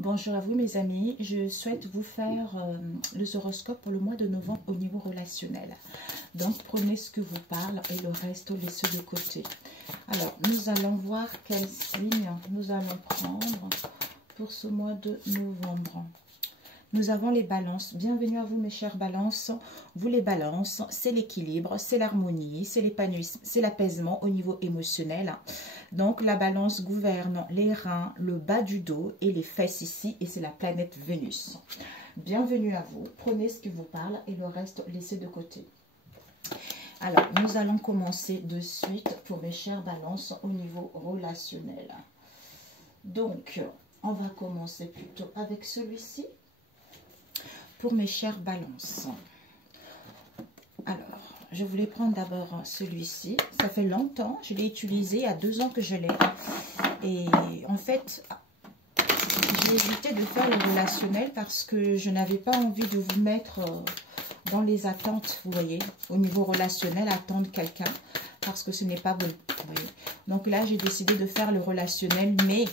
Bonjour à vous mes amis, je souhaite vous faire le horoscope pour le mois de novembre au niveau relationnel. Donc prenez ce que vous parle et le reste laissez de côté. Alors nous allons voir quels signes nous allons prendre pour ce mois de novembre. Nous avons les balances. Bienvenue à vous mes chères balances. Vous les balances, c'est l'équilibre, c'est l'harmonie, c'est l'épanouissement, c'est l'apaisement au niveau émotionnel. Donc la balance gouverne les reins, le bas du dos et les fesses ici et c'est la planète Vénus. Bienvenue à vous. Prenez ce qui vous parle et le reste laissez de côté. Alors nous allons commencer de suite pour mes chères balances au niveau relationnel. Donc on va commencer plutôt avec celui-ci. Pour mes chères balances. Alors, je voulais prendre d'abord celui-ci. Ça fait longtemps, je l'ai utilisé, il y a 2 ans que je l'ai. Et en fait, j'ai évité de faire le relationnel parce que je n'avais pas envie de vous mettre dans les attentes, vous voyez, au niveau relationnel, attendre quelqu'un, parce que ce n'est pas bon, vous voyez. Donc là, j'ai décidé de faire le relationnel, mais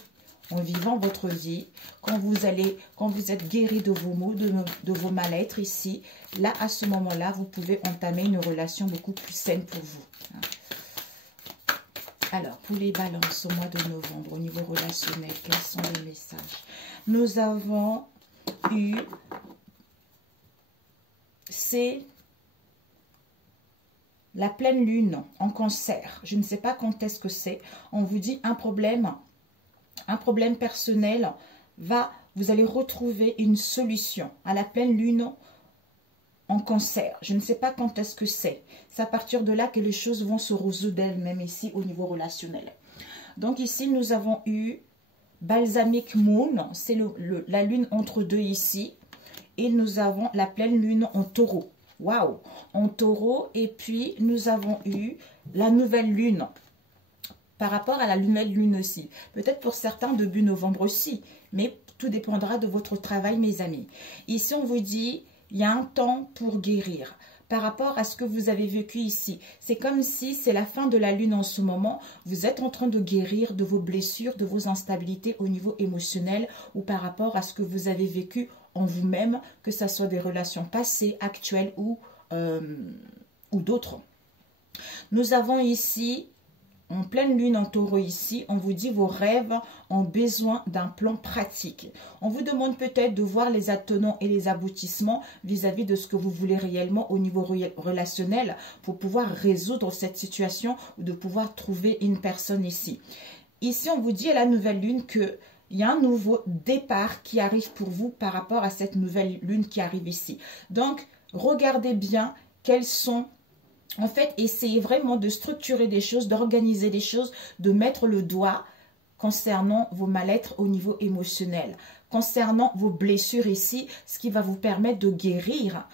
en vivant votre vie, quand vous êtes guéri de vos maux, de vos mal-être ici, là, à ce moment-là, vous pouvez entamer une relation beaucoup plus saine pour vous. Alors, pour les balances au mois de novembre, au niveau relationnel, quels sont les messages? Nous avons eu, c'est la pleine lune en cancer. Je ne sais pas quand est-ce que c'est. On vous dit un problème personnel, vous allez retrouver une solution à la pleine lune en cancer. Je ne sais pas quand est-ce que c'est. C'est à partir de là que les choses vont se résoudre d'elles-mêmes ici au niveau relationnel. Donc ici, nous avons eu Balsamic Moon, c'est la lune entre deux ici. Et nous avons la pleine lune en taureau. Waouh! En taureau. Et puis, nous avons eu la nouvelle lune. Par rapport à la nouvelle lune aussi. Peut-être pour certains début novembre aussi. Mais tout dépendra de votre travail, mes amis. Ici, on vous dit, il y a un temps pour guérir. Par rapport à ce que vous avez vécu ici. C'est comme si c'est la fin de la lune en ce moment. Vous êtes en train de guérir de vos blessures, de vos instabilités au niveau émotionnel ou par rapport à ce que vous avez vécu en vous-même, que ce soit des relations passées, actuelles ou d'autres. Nous avons ici en pleine lune en taureau ici, on vous dit vos rêves ont besoin d'un plan pratique. On vous demande peut-être de voir les attenants et les aboutissements vis-à-vis de ce que vous voulez réellement au niveau relationnel pour pouvoir résoudre cette situation ou de pouvoir trouver une personne ici. Ici, on vous dit à la nouvelle lune qu'il y a un nouveau départ qui arrive pour vous par rapport à cette nouvelle lune qui arrive ici. Donc, regardez bien quels sont... En fait, essayez vraiment de structurer des choses, d'organiser des choses, de mettre le doigt concernant vos mal-être au niveau émotionnel, concernant vos blessures ici, ce qui va vous permettre de guérir,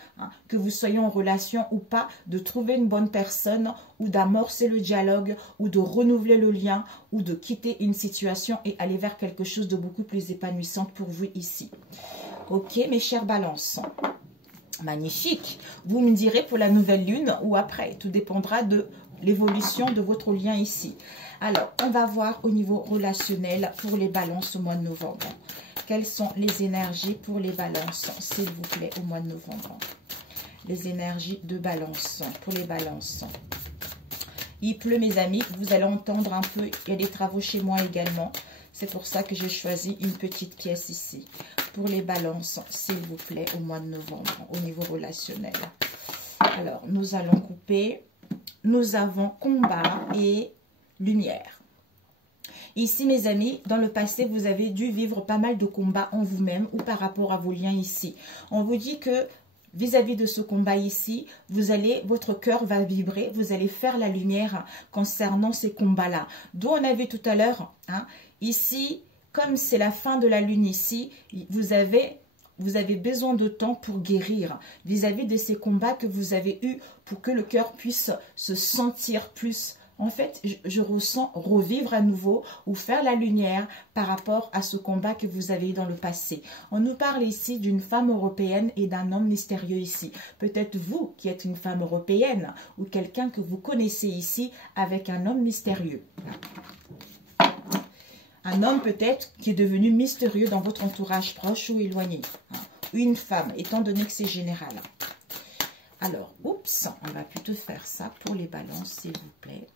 que vous soyez en relation ou pas, de trouver une bonne personne ou d'amorcer le dialogue ou de renouveler le lien ou de quitter une situation et aller vers quelque chose de beaucoup plus épanouissant pour vous ici. Ok, mes chères balances. Magnifique. Vous me direz pour la nouvelle lune ou après. Tout dépendra de l'évolution de votre lien ici. Alors, on va voir au niveau relationnel pour les balances au mois de novembre. Quelles sont les énergies pour les balances, s'il vous plaît, au mois de novembre? Les énergies de balance pour les balances. Il pleut, mes amis. Vous allez entendre un peu. Il y a des travaux chez moi également. C'est pour ça que j'ai choisi une petite pièce ici. Pour les balances, s'il vous plaît, au mois de novembre, au niveau relationnel. Alors, nous allons couper. Nous avons combat et lumière. Ici, mes amis, dans le passé, vous avez dû vivre pas mal de combats en vous-même ou par rapport à vos liens ici. On vous dit que vis-à-vis de ce combat ici, votre cœur va vibrer, vous allez faire la lumière concernant ces combats-là. D'où on a vu tout à l'heure, ici, comme c'est la fin de la lune ici, vous avez besoin de temps pour guérir vis-à-vis de ces combats que vous avez eus pour que le cœur puisse se sentir plus. En fait, je ressens revivre à nouveau ou faire la lumière par rapport à ce combat que vous avez eu dans le passé. On nous parle ici d'une femme européenne et d'un homme mystérieux ici. Peut-être vous qui êtes une femme européenne ou quelqu'un que vous connaissez ici avec un homme mystérieux. un homme peut-être qui est devenu mystérieux dans votre entourage proche ou éloigné. Hein, une femme, étant donné que c'est général. Alors, oups, on va plutôt faire ça pour les balances, s'il vous plaît.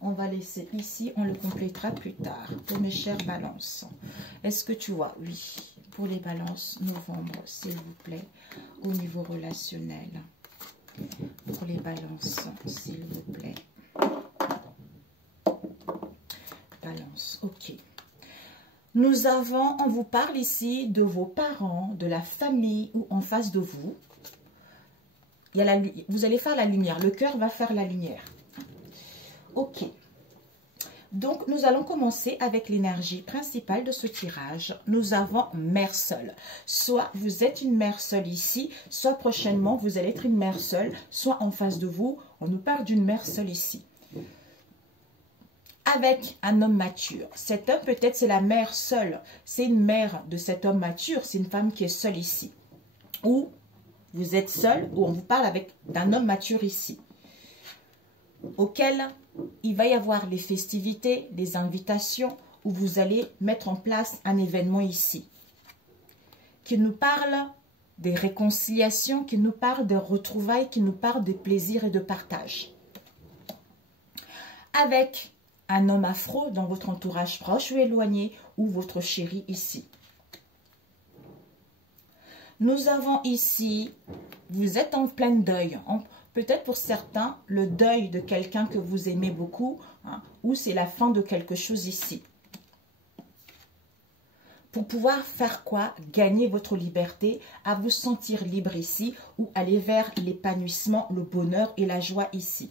On va laisser ici, on le complétera plus tard. Pour mes chères balances, est-ce que tu vois? Oui, pour les balances, novembre, s'il vous plaît, au niveau relationnel. Pour les balances, s'il vous plaît. Balance, ok. Nous avons, on vous parle ici de vos parents, de la famille ou en face de vous. Il y a vous allez faire la lumière, le cœur va faire la lumière. Ok. Donc, nous allons commencer avec l'énergie principale de ce tirage. Nous avons mère seule. Soit vous êtes une mère seule ici, soit prochainement vous allez être une mère seule, soit en face de vous, on nous parle d'une mère seule ici. Avec un homme mature. Cet homme, peut-être, c'est la mère seule. C'est une mère de cet homme mature. C'est une femme qui est seule ici. Ou vous êtes seul, ou on vous parle d'un homme mature ici. Auquel il va y avoir les festivités, les invitations, où vous allez mettre en place un événement ici. Qui nous parle des réconciliations, qui nous parle des retrouvailles, qui nous parle des plaisirs et de partage. Avec un homme afro dans votre entourage proche ou éloigné, ou votre chéri ici. Nous avons ici, vous êtes en plein deuil. Peut-être pour certains, le deuil de quelqu'un que vous aimez beaucoup, hein, ou c'est la fin de quelque chose ici. Pour pouvoir faire quoi? Gagner votre liberté, à vous sentir libre ici, ou aller vers l'épanouissement, le bonheur et la joie ici.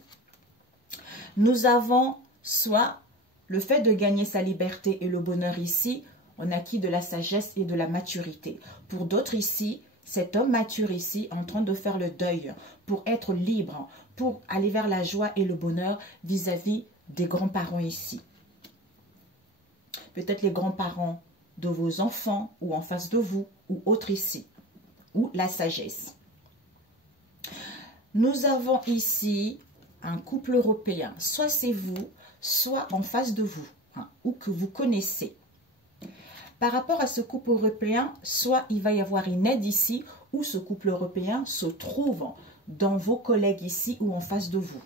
Nous avons soit le fait de gagner sa liberté et le bonheur ici, on acquis de la sagesse et de la maturité. Pour d'autres ici, cet homme mature ici en train de faire le deuil pour être libre, pour aller vers la joie et le bonheur vis-à-vis des grands-parents ici. Peut-être les grands-parents de vos enfants ou en face de vous ou autres ici. Ou la sagesse. Nous avons ici un couple européen. Soit c'est vous, soit en face de vous, hein, ou que vous connaissez. Par rapport à ce couple européen, soit il va y avoir une aide ici, ou ce couple européen se trouve dans vos collègues ici ou en face de vous.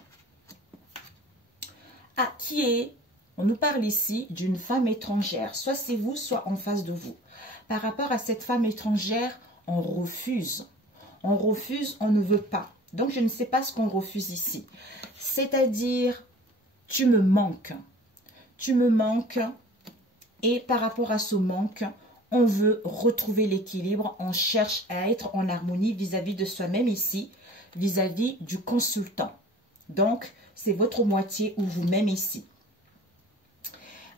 Ah, qui est, on nous parle ici d'une femme étrangère, soit c'est vous, soit en face de vous. Par rapport à cette femme étrangère, on refuse. On refuse, on ne veut pas. Donc, je ne sais pas ce qu'on refuse ici. C'est-à-dire, tu me manques. Tu me manques. Et par rapport à ce manque, on veut retrouver l'équilibre. On cherche à être en harmonie vis-à-vis de soi-même ici, vis-à-vis du consultant. Donc, c'est votre moitié ou vous-même ici.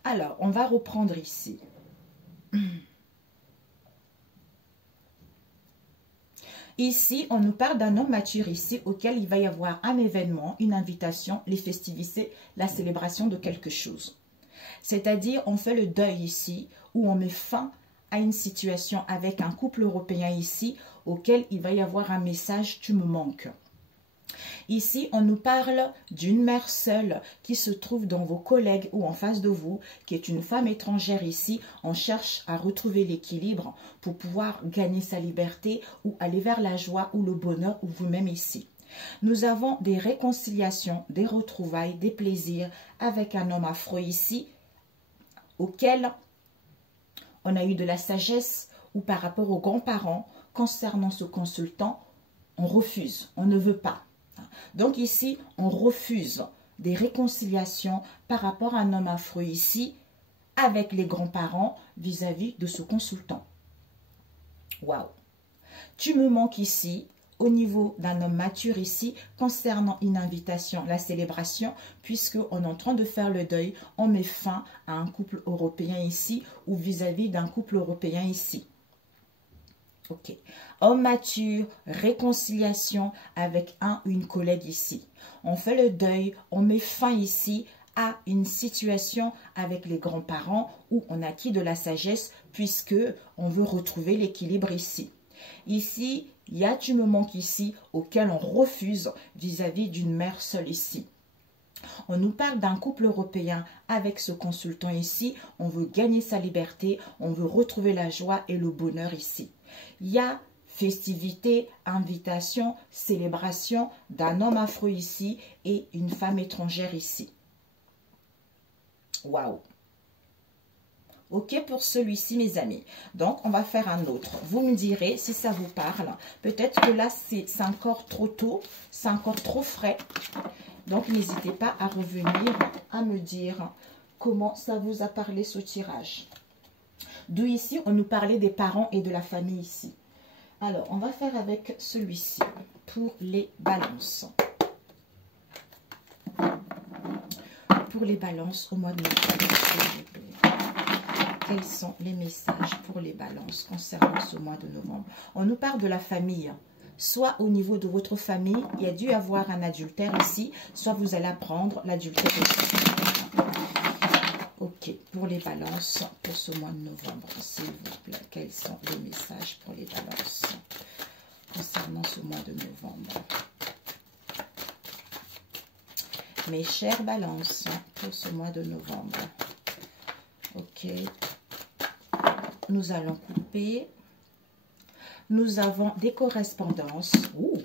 Alors, on va reprendre ici. Ici, on nous parle d'un homme mature ici auquel il va y avoir un événement, une invitation, les festivités, la célébration de quelque chose. C'est-à-dire, on fait le deuil ici où on met fin à une situation avec un couple européen ici auquel il va y avoir un message « tu me manques ». Ici, on nous parle d'une mère seule qui se trouve dans vos collègues ou en face de vous, qui est une femme étrangère ici. On cherche à retrouver l'équilibre pour pouvoir gagner sa liberté ou aller vers la joie ou le bonheur ou vous-même ici. Nous avons des réconciliations, des retrouvailles, des plaisirs avec un homme afro ici, auquel on a eu de la sagesse ou par rapport aux grands-parents concernant ce consultant, on refuse, on ne veut pas. Donc ici, on refuse des réconciliations par rapport à un homme afro ici avec les grands-parents vis-à-vis de ce consultant. Waouh! Tu me manques ici au niveau d'un homme mature ici concernant une invitation, la célébration, puisqu'on est en train de faire le deuil, on met fin à un couple européen ici ou vis-à-vis d'un couple européen ici. Ok. Homme mature, réconciliation avec un ou une collègue ici. On fait le deuil, on met fin ici à une situation avec les grands-parents où on acquit de la sagesse puisque on veut retrouver l'équilibre ici. Ici, il y a tu me manques ici auquel on refuse vis-à-vis d'une mère seule ici. On nous parle d'un couple européen avec ce consultant ici. On veut gagner sa liberté, on veut retrouver la joie et le bonheur ici. Il y a festivité, invitation, célébration d'un homme affreux ici et une femme étrangère ici. Waouh! Ok pour celui-ci, mes amis. Donc, on va faire un autre. Vous me direz si ça vous parle. Peut-être que là, c'est encore trop tôt, c'est encore trop frais. Donc, n'hésitez pas à revenir, à me dire comment ça vous a parlé ce tirage. D'où ici, on nous parlait des parents et de la famille ici. Alors, on va faire avec celui-ci pour les balances. Pour les balances au mois de novembre. Quels sont les messages pour les balances concernant ce mois de novembre? On nous parle de la famille. Soit au niveau de votre famille, il y a dû avoir un adultère ici, soit vous allez apprendre l'adultère ici. Ok, pour les balances, pour ce mois de novembre, s'il vous plaît, quels sont les messages pour les balances concernant ce mois de novembre? Mes chères balances, pour ce mois de novembre. Ok. Nous allons couper. Nous avons des correspondances. Ouh.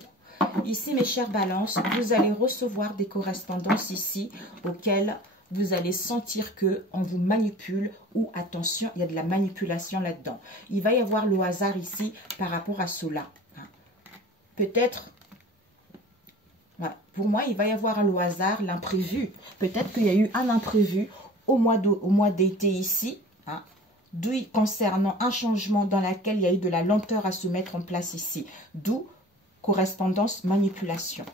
Ici, mes chères balances, vous allez recevoir des correspondances ici auxquelles vous allez sentir qu'on vous manipule ou, attention, il y a de la manipulation là-dedans. Il va y avoir le hasard ici par rapport à cela. Peut-être, ouais, pour moi, il va y avoir le hasard, l'imprévu. Peut-être qu'il y a eu un imprévu au mois d'été ici, d'où concernant un changement dans lequel il y a eu de la lenteur à se mettre en place ici. D'où correspondance manipulation.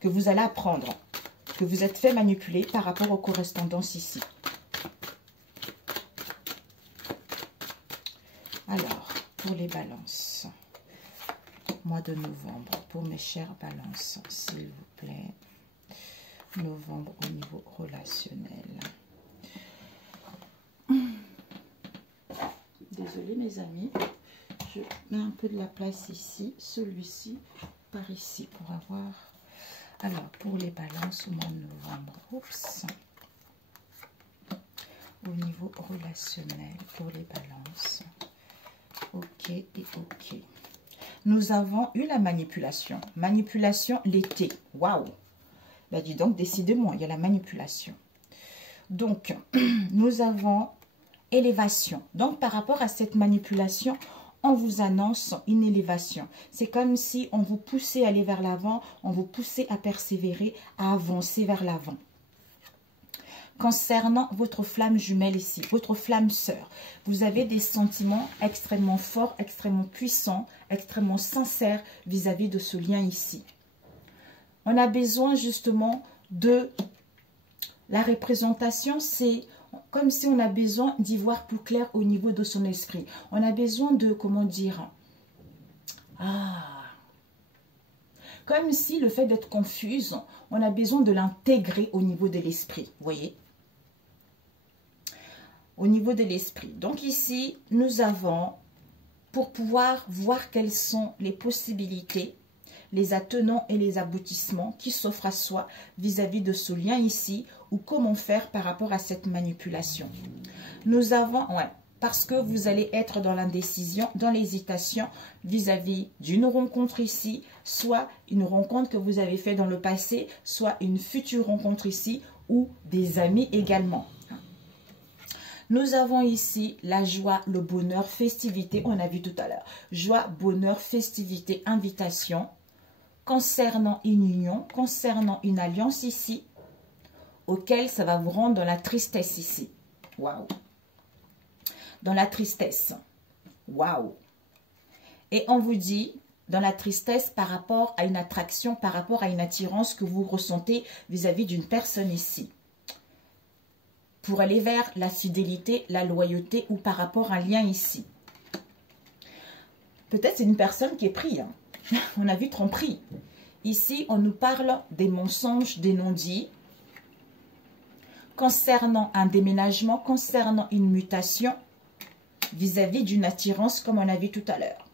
Que vous allez apprendre. Que vous êtes fait manipuler par rapport aux correspondances ici. Alors, pour les balances. Mois de novembre. Pour mes chères balances, s'il vous plaît. Novembre au niveau relationnel. Désolée mes amis, je mets un peu de la place ici, celui-ci par ici pour avoir. Alors pour les balances au mois de novembre, oups. Au niveau relationnel pour les balances, ok et ok. Nous avons eu la manipulation, l'été, waouh. Là dis donc décidément il y a la manipulation. Donc nous avons élévation. Donc, par rapport à cette manipulation, on vous annonce une élévation. C'est comme si on vous poussait à aller vers l'avant, on vous poussait à persévérer, à avancer vers l'avant. Concernant votre flamme jumelle ici, votre flamme sœur, vous avez des sentiments extrêmement forts, extrêmement puissants, extrêmement sincères vis-à-vis de ce lien ici. On a besoin justement de la représentation, c'est comme si on a besoin d'y voir plus clair au niveau de son esprit. On a besoin de, comment dire, comme si le fait d'être confuse, on a besoin de l'intégrer au niveau de l'esprit, vous voyez? Au niveau de l'esprit. Donc ici, nous avons, pour pouvoir voir quelles sont les possibilités, les attenants et les aboutissements qui s'offrent à soi vis-à-vis de ce lien ici, ou comment faire par rapport à cette manipulation. Nous avons, parce que vous allez être dans l'indécision, dans l'hésitation vis-à-vis d'une rencontre ici, soit une rencontre que vous avez fait dans le passé, soit une future rencontre ici, ou des amis également. Nous avons ici la joie, le bonheur, festivité, on a vu tout à l'heure. Joie, bonheur, festivité, invitation. Concernant une union, concernant une alliance ici, auquel ça va vous rendre dans la tristesse ici. Waouh! Dans la tristesse. Waouh! Et on vous dit, dans la tristesse par rapport à une attraction, par rapport à une attirance que vous ressentez vis-à-vis d'une personne ici. Pour aller vers la fidélité, la loyauté ou par rapport à un lien ici. Peut-être c'est une personne qui est prise. On a vu tromperie. Ici, on nous parle des mensonges, des non-dits. Concernant un déménagement, concernant une mutation, vis-à-vis d'une attirance comme on a vu tout à l'heure.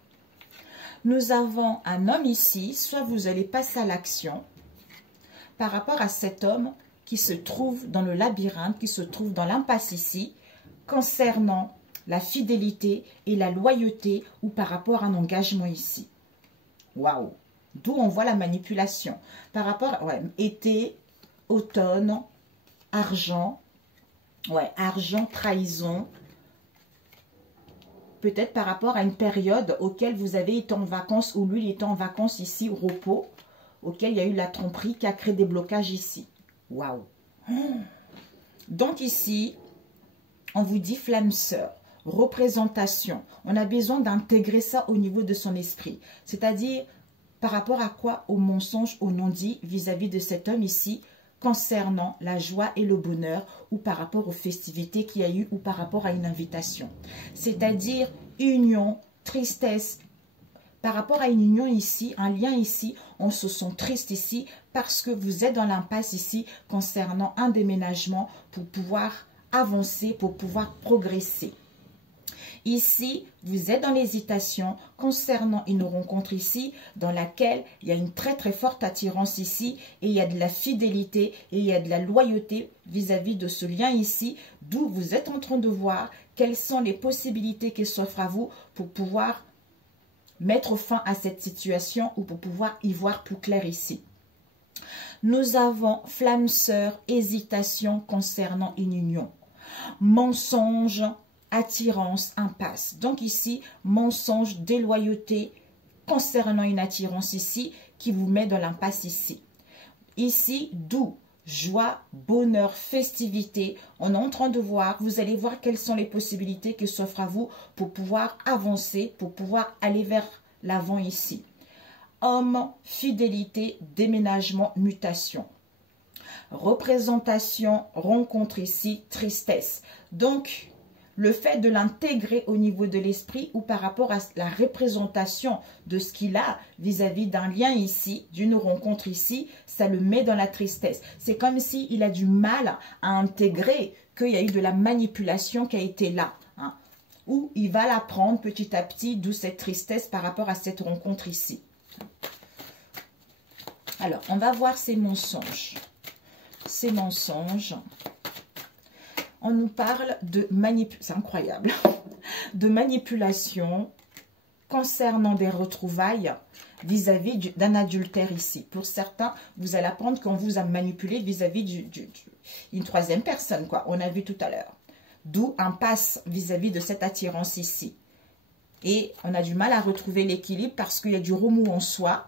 Nous avons un homme ici, soit vous allez passer à l'action. Par rapport à cet homme, qui se trouve dans le labyrinthe, qui se trouve dans l'impasse ici, concernant la fidélité et la loyauté ou par rapport à un engagement ici. Waouh! D'où on voit la manipulation. Par rapport à été, automne, argent, argent, trahison. Peut-être par rapport à une période auquel vous avez été en vacances ou lui il était en vacances ici, au repos, auquel il y a eu la tromperie qui a créé des blocages ici. Waouh! Donc ici, on vous dit flamme sœur, représentation. On a besoin d'intégrer ça au niveau de son esprit. C'est-à-dire, par rapport à quoi? Au mensonge, au non-dit vis-à-vis de cet homme ici, concernant la joie et le bonheur, ou par rapport aux festivités qu'il y a eu, ou par rapport à une invitation. C'est-à-dire, union, tristesse. Par rapport à une union ici, un lien ici, on se sent triste ici, parce que vous êtes dans l'impasse ici, concernant un déménagement, pour pouvoir avancer, pour pouvoir progresser. Ici, vous êtes dans l'hésitation concernant une rencontre ici, dans laquelle il y a une très très forte attirance ici, et il y a de la fidélité, et il y a de la loyauté vis-à-vis de ce lien ici, d'où vous êtes en train de voir quelles sont les possibilités qui s'offrent à vous pour pouvoir mettre fin à cette situation ou pour pouvoir y voir plus clair ici. Nous avons flamme sœur, hésitation concernant une union. Mensonge, attirance, impasse. Donc ici, mensonge, déloyauté concernant une attirance ici qui vous met dans l'impasse ici. Ici, d'où joie, bonheur, festivité. On est en train de voir, vous allez voir quelles sont les possibilités qui s'offrent à vous pour pouvoir avancer, pour pouvoir aller vers l'avant ici. Homme, fidélité, déménagement, mutation. Représentation, rencontre ici, tristesse. Donc, le fait de l'intégrer au niveau de l'esprit ou par rapport à la représentation de ce qu'il a vis-à-vis d'un lien ici, d'une rencontre ici, ça le met dans la tristesse. C'est comme s'il a du mal à intégrer qu'il y a eu de la manipulation qui a été là. Ou il va l'apprendre petit à petit, d'où cette tristesse par rapport à cette rencontre ici. Alors, on va voir ces mensonges. Ces mensonges. On nous parle de manipulation, c'est incroyable, de manipulation concernant des retrouvailles vis-à-vis d'un adultère ici. Pour certains, vous allez apprendre qu'on vous a manipulé vis-à-vis d'une troisième personne, quoi. On a vu tout à l'heure. D'où un passe vis-à-vis de cette attirance ici. Et on a du mal à retrouver l'équilibre parce qu'il y a du remous en soi.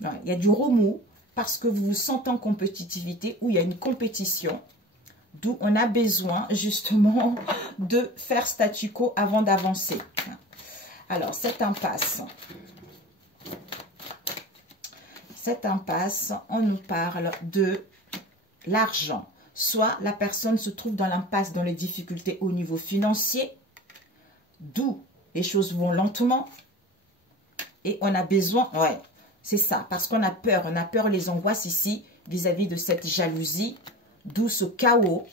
Non, il y a du remous parce que vous vous sentez en compétitivité ou il y a une compétition. D'où on a besoin justement de faire statu quo avant d'avancer. Alors, cette impasse, on nous parle de l'argent. Soit la personne se trouve dans l'impasse, dans les difficultés au niveau financier, d'où les choses vont lentement. Et on a besoin, c'est ça, parce qu'on a peur les angoisses ici vis-à-vis de cette jalousie. D'où ce chaos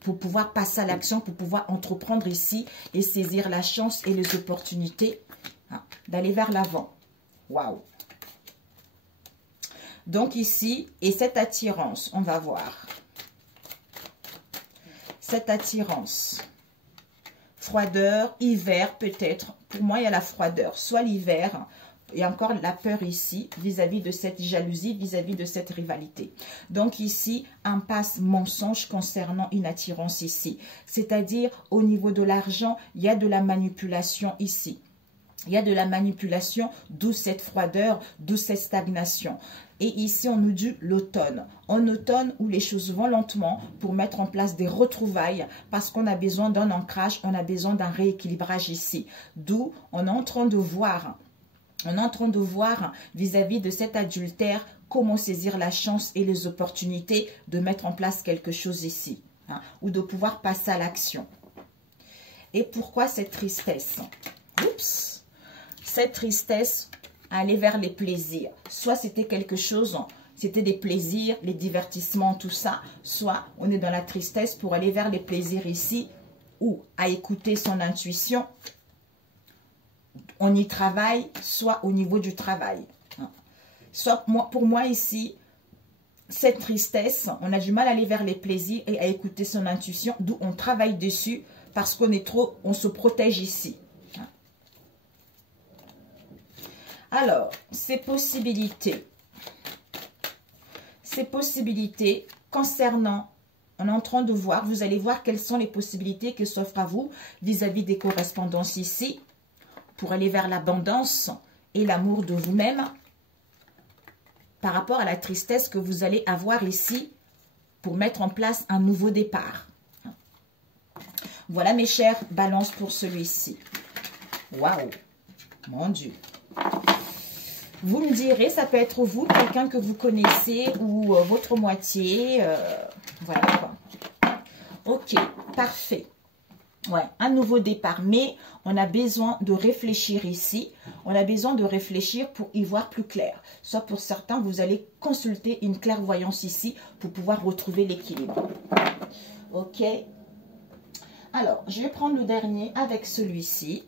pour pouvoir passer à l'action, pour pouvoir entreprendre ici et saisir la chance et les opportunités d'aller vers l'avant. Waouh! Donc ici, et cette attirance, on va voir. Cette attirance, froideur, hiver peut-être. Pour moi, il y a la froideur, soit l'hiver. Il y a encore la peur ici, vis-à-vis de cette jalousie, vis-à-vis de cette rivalité. Donc ici, impasse mensonge concernant une attirance ici. C'est-à-dire, au niveau de l'argent, il y a de la manipulation ici. Il y a de la manipulation, d'où cette froideur, d'où cette stagnation. Et ici, on nous dit l'automne. En automne, où les choses vont lentement pour mettre en place des retrouvailles, parce qu'on a besoin d'un ancrage, on a besoin d'un rééquilibrage ici. D'où on est en train de voir... On est en train de voir vis-à-vis de cet adultère comment saisir la chance et les opportunités de mettre en place quelque chose ici. Ou de pouvoir passer à l'action. Et pourquoi cette tristesse? Oups! Cette tristesse à aller vers les plaisirs. Soit c'était quelque chose, c'était des plaisirs, les divertissements, tout ça. Soit on est dans la tristesse pour aller vers les plaisirs ici. Ou à écouter son intuition. On y travaille, soit au niveau du travail. Soit pour moi ici, cette tristesse, on a du mal à aller vers les plaisirs et à écouter son intuition, d'où on travaille dessus parce qu'on est trop, on se protège ici. Alors, ces possibilités concernant, on est en train de voir, vous allez voir quelles sont les possibilités qui s'offrent à vous vis-à-vis des correspondances ici, pour aller vers l'abondance et l'amour de vous-même, par rapport à la tristesse que vous allez avoir ici, pour mettre en place un nouveau départ. Voilà mes chers balances pour celui-ci. Waouh, mon Dieu. Vous me direz, ça peut être vous, quelqu'un que vous connaissez ou votre moitié. Voilà quoi. Ok, parfait. Ouais, un nouveau départ. Mais on a besoin de réfléchir ici. On a besoin de réfléchir pour y voir plus clair. Soit pour certains, vous allez consulter une clairvoyance ici pour pouvoir retrouver l'équilibre. Ok. Alors, je vais prendre le dernier avec celui-ci.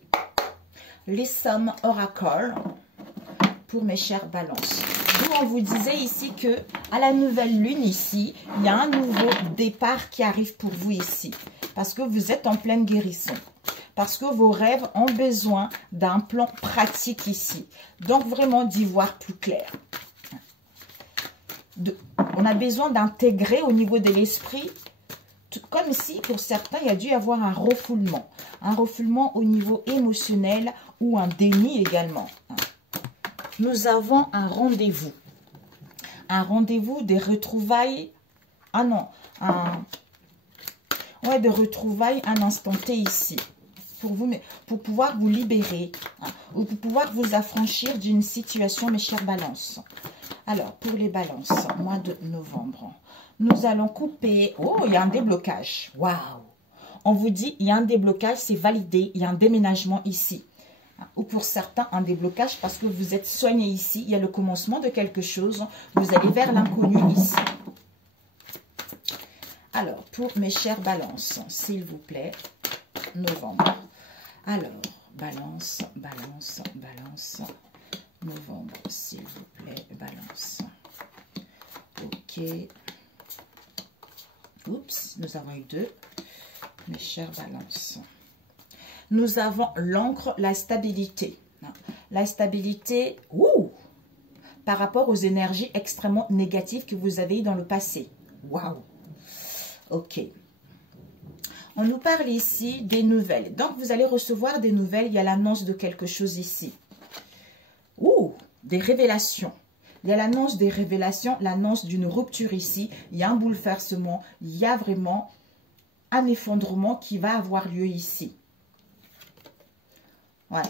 Les sommes Oracle. Pour mes chères balances. D'où on vous disait ici que à la nouvelle lune ici, il y a un nouveau départ qui arrive pour vous ici. Parce que vous êtes en pleine guérison. Parce que vos rêves ont besoin d'un plan pratique ici. Donc vraiment d'y voir plus clair. On a besoin d'intégrer au niveau de l'esprit, comme si pour certains il y a dû y avoir un refoulement. Un refoulement au niveau émotionnel ou un déni également. Nous avons un rendez-vous. Un rendez-vous des retrouvailles. Ah non. Ouais, des retrouvailles un instant T ici. Pour pouvoir vous libérer. Ou pour pouvoir vous affranchir d'une situation, mes chères balances. Alors, pour les balances, mois de novembre. Nous allons couper. Oh, il y a un déblocage. Waouh. On vous dit, il y a un déblocage, c'est validé. Il y a un déménagement ici. Ou pour certains, un déblocage parce que vous êtes soigné ici. Il y a le commencement de quelque chose. Vous allez vers l'inconnu ici. Alors, pour mes chères balances, s'il vous plaît, novembre. Alors, balance, balance, balance. Novembre, s'il vous plaît, balance. Ok. Oups, nous avons eu deux. Mes chères balances. Nous avons l'encre, la stabilité. La stabilité, par rapport aux énergies extrêmement négatives que vous avez eues dans le passé. Waouh. Ok. On nous parle ici des nouvelles. Donc, vous allez recevoir des nouvelles. Il y a l'annonce de quelque chose ici. Des révélations. Il y a l'annonce des révélations, l'annonce d'une rupture ici. Il y a un bouleversement. Il y a vraiment un effondrement qui va avoir lieu ici. Ouais.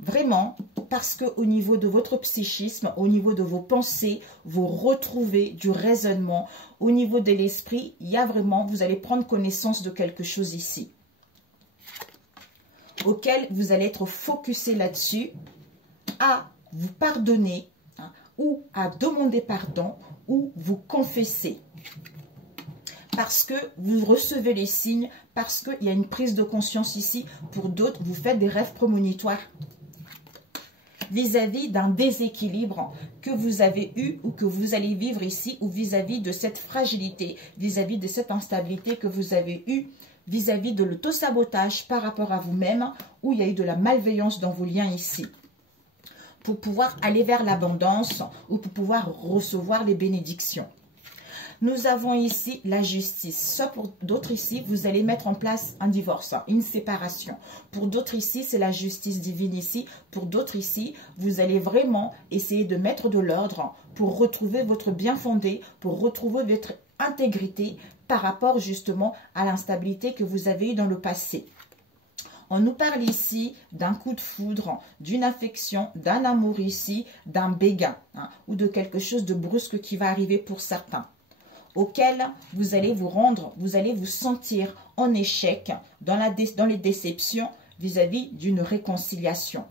Vraiment, parce qu'au niveau de votre psychisme, au niveau de vos pensées, vous retrouvez du raisonnement. Au niveau de l'esprit, il y a vraiment, vous allez prendre connaissance de quelque chose ici. Auquel vous allez être focusé là-dessus, à vous pardonner, ou à demander pardon, ou vous confesser. Parce que vous recevez les signes, parce qu'il y a une prise de conscience ici. Pour d'autres, vous faites des rêves prémonitoires vis-à-vis d'un déséquilibre que vous avez eu ou que vous allez vivre ici, ou vis-à-vis de cette fragilité, vis-à-vis de cette instabilité que vous avez eue, vis-à-vis de l'autosabotage par rapport à vous-même, où il y a eu de la malveillance dans vos liens ici. Pour pouvoir aller vers l'abondance ou pour pouvoir recevoir les bénédictions. Nous avons ici la justice. Soit pour d'autres ici, vous allez mettre en place un divorce, une séparation. Pour d'autres ici, c'est la justice divine ici. Pour d'autres ici, vous allez vraiment essayer de mettre de l'ordre pour retrouver votre bien fondé, pour retrouver votre intégrité par rapport justement à l'instabilité que vous avez eue dans le passé. On nous parle ici d'un coup de foudre, d'une affection, d'un amour ici, d'un béguin, ou de quelque chose de brusque qui va arriver pour certains, auquel vous allez vous rendre, vous allez vous sentir en échec dans les déceptions vis-à-vis d'une réconciliation.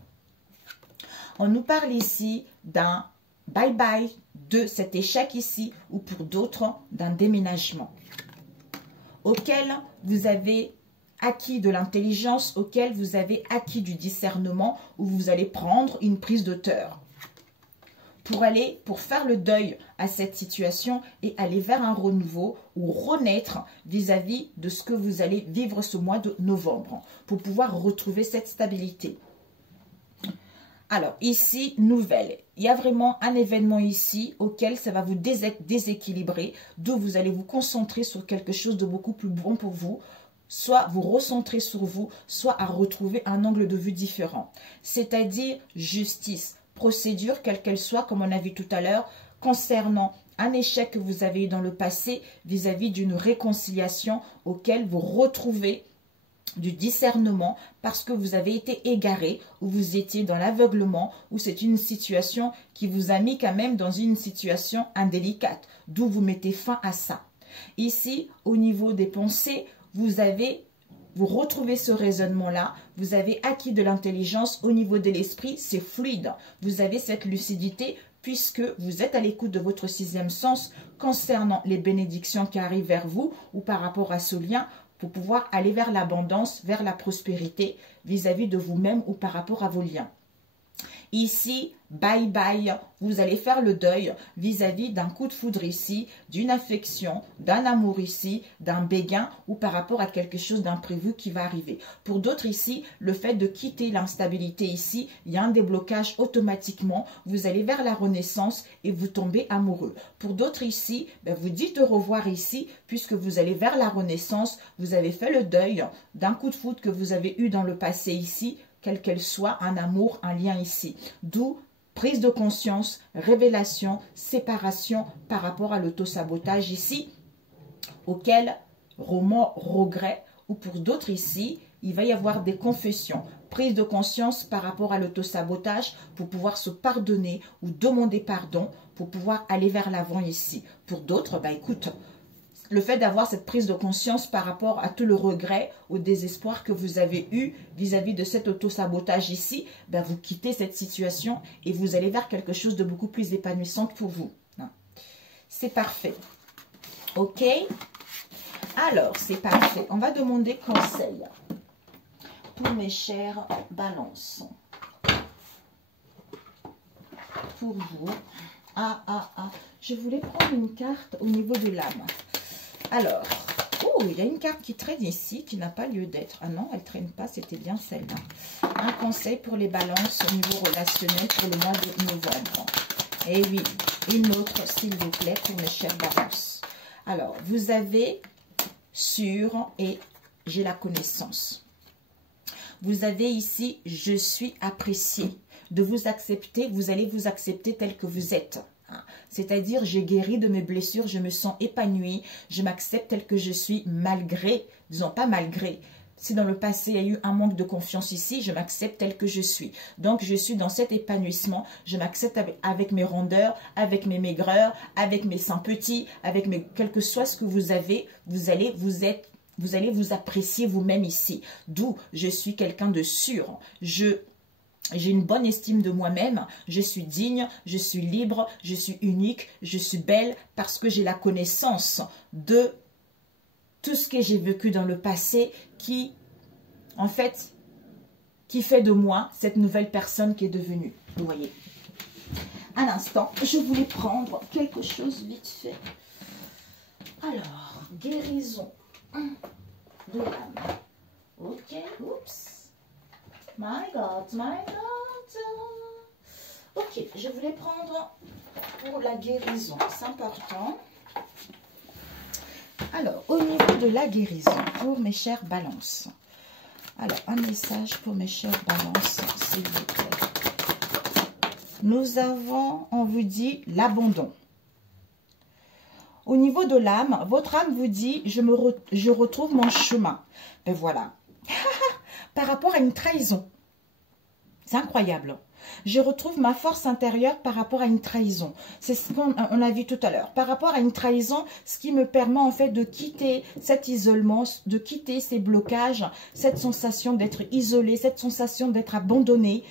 On nous parle ici d'un bye-bye de cet échec ici, ou pour d'autres, d'un déménagement, auquel vous avez acquis de l'intelligence, auquel vous avez acquis du discernement, où vous allez prendre une prise de hauteur. pour faire le deuil à cette situation et aller vers un renouveau ou renaître vis-à-vis de ce que vous allez vivre ce mois de novembre, pour pouvoir retrouver cette stabilité. Alors, ici, nouvelle. Il y a vraiment un événement ici auquel ça va vous déséquilibrer, d'où vous allez vous concentrer sur quelque chose de beaucoup plus bon pour vous, soit vous recentrer sur vous, soit à retrouver un angle de vue différent. C'est-à-dire justice, procédure, quelle qu'elle soit, comme on a vu tout à l'heure, concernant un échec que vous avez eu dans le passé vis-à-vis d'une réconciliation auquel vous retrouvez du discernement parce que vous avez été égaré ou vous étiez dans l'aveuglement ou c'est une situation qui vous a mis quand même dans une situation indélicate, d'où vous mettez fin à ça. Ici, au niveau des pensées, vous retrouvez ce raisonnement-là, vous avez acquis de l'intelligence au niveau de l'esprit, c'est fluide. Vous avez cette lucidité puisque vous êtes à l'écoute de votre sixième sens concernant les bénédictions qui arrivent vers vous ou par rapport à ce lien pour pouvoir aller vers l'abondance, vers la prospérité vis-à-vis de vous-même ou par rapport à vos liens. Ici, bye bye, vous allez faire le deuil vis-à-vis d'un coup de foudre ici, d'une affection, d'un amour ici, d'un béguin ou par rapport à quelque chose d'imprévu qui va arriver. Pour d'autres ici, le fait de quitter l'instabilité ici, il y a un déblocage automatiquement, vous allez vers la renaissance et vous tombez amoureux. Pour d'autres ici, vous dites au revoir ici puisque vous allez vers la renaissance, vous avez fait le deuil d'un coup de foudre que vous avez eu dans le passé ici, quelle qu'elle soit, un amour, un lien ici. D'où prise de conscience, révélation, séparation par rapport à l'autosabotage ici, auquel remords, regret, ou pour d'autres ici, il va y avoir des confessions, prise de conscience par rapport à l'autosabotage pour pouvoir se pardonner ou demander pardon pour pouvoir aller vers l'avant ici. Pour d'autres, écoute, le fait d'avoir cette prise de conscience par rapport à tout le regret, au désespoir que vous avez eu vis-à-vis de cet autosabotage ici, vous quittez cette situation et vous allez vers quelque chose de beaucoup plus épanouissant pour vous. C'est parfait. Ok? Alors, c'est parfait. On va demander conseil pour mes chères balances. Pour vous. Je voulais prendre une carte au niveau de l'âme. Alors, il y a une carte qui traîne ici, qui n'a pas lieu d'être. Ah non, elle ne traîne pas, c'était bien celle-là. Un conseil pour les balances au niveau relationnel pour le mois de novembre. Et oui, une autre, s'il vous plaît, pour mes chères balances. Alors, vous avez sur et j'ai la connaissance. Vous avez ici, je suis apprécié. De vous accepter, vous allez vous accepter tel que vous êtes. C'est-à-dire, j'ai guéri de mes blessures, je me sens épanouie, je m'accepte tel que je suis malgré, disons pas malgré. Si dans le passé, il y a eu un manque de confiance ici, je m'accepte tel que je suis. Donc, je suis dans cet épanouissement, je m'accepte avec mes rondeurs, avec mes maigreurs, avec mes seins petits, avec mes, quel que soit ce que vous avez, vous allez vous apprécier vous-même ici. D'où je suis quelqu'un de sûr. J'ai une bonne estime de moi-même, je suis digne, je suis libre, je suis unique, je suis belle parce que j'ai la connaissance de tout ce que j'ai vécu dans le passé qui fait de moi cette nouvelle personne qui est devenue. Vous voyez. Un instant, je voulais prendre quelque chose vite fait. Alors, guérison de l'âme. Ok, oups. My God, my God. Ok, je voulais prendre pour la guérison. C'est important. Alors, au niveau de la guérison, pour mes chères balances. Alors, un message pour mes chères balances, s'il vous plaît. Nous avons, on vous dit, l'abandon. Au niveau de l'âme, votre âme vous dit, je retrouve mon chemin. Ben voilà. Par rapport à une trahison. C'est incroyable. Je retrouve ma force intérieure par rapport à une trahison. C'est ce qu'on a vu tout à l'heure. Par rapport à une trahison, ce qui me permet en fait de quitter cet isolement, de quitter ces blocages, cette sensation d'être isolé, cette sensation d'être abandonné,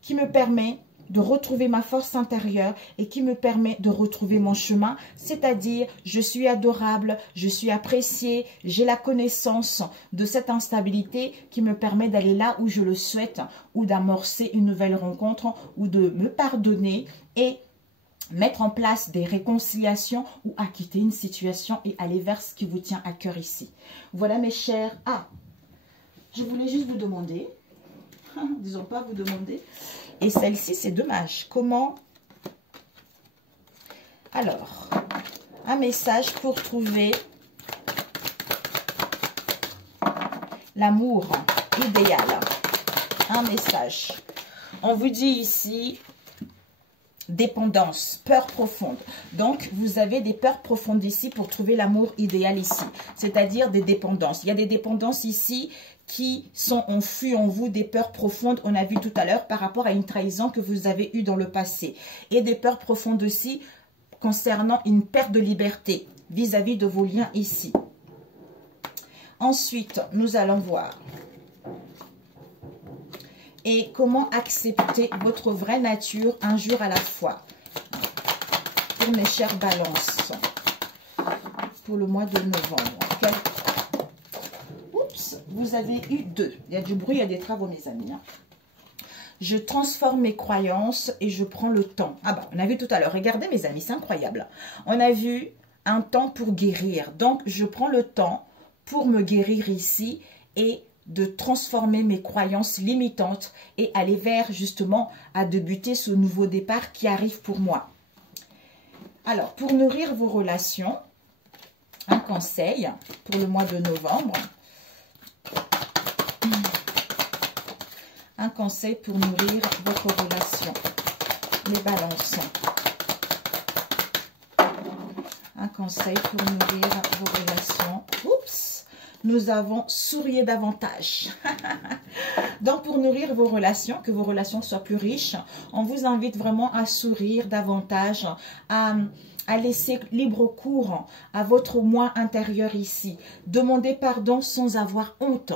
qui me permet de retrouver ma force intérieure et qui me permet de retrouver mon chemin, c'est-à-dire je suis adorable, je suis appréciée, j'ai la connaissance de cette instabilité qui me permet d'aller là où je le souhaite ou d'amorcer une nouvelle rencontre ou de me pardonner et mettre en place des réconciliations ou à quitter une situation et aller vers ce qui vous tient à cœur ici. Voilà mes chers. Ah, je voulais juste vous demander, disons pas vous demander, et celle-ci c'est dommage. Comment? Alors, un message pour trouver l'amour idéal. Un message. On vous dit ici dépendance, peur profonde. Donc, vous avez des peurs profondes ici pour trouver l'amour idéal ici. C'est-à-dire des dépendances. Il y a des dépendances ici qui sont enfuies en vous, des peurs profondes, on a vu tout à l'heure, par rapport à une trahison que vous avez eue dans le passé. Et des peurs profondes aussi concernant une perte de liberté vis-à-vis de vos liens ici. Ensuite, nous allons voir. Et comment accepter votre vraie nature un jour à la fois. Pour mes chères balances. Pour le mois de novembre. Oups, vous avez eu 2. Il y a du bruit, il y a des travaux, mes amis. Je transforme mes croyances et je prends le temps. Ah bah, on a vu tout à l'heure. Regardez, mes amis, c'est incroyable. On a vu un temps pour guérir. Donc, je prends le temps pour me guérir ici et de transformer mes croyances limitantes et aller vers justement à débuter ce nouveau départ qui arrive pour moi. Alors, pour nourrir vos relations, un conseil pour le mois de novembre. Un conseil pour nourrir votre relation. Les balances. Un conseil pour nourrir vos relations. Oups! Nous avons souriez davantage. Donc, pour nourrir vos relations, que vos relations soient plus riches, on vous invite vraiment à sourire davantage, à laisser libre cours à votre moi intérieur ici. Demandez pardon sans avoir honte.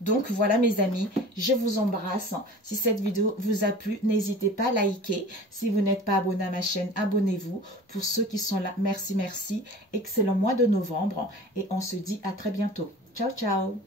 Donc, voilà mes amis, je vous embrasse. Si cette vidéo vous a plu, n'hésitez pas à liker. Si vous n'êtes pas abonné à ma chaîne, abonnez-vous. Pour ceux qui sont là, merci, merci. Excellent mois de novembre et on se dit à très bientôt. Ciao, ciao.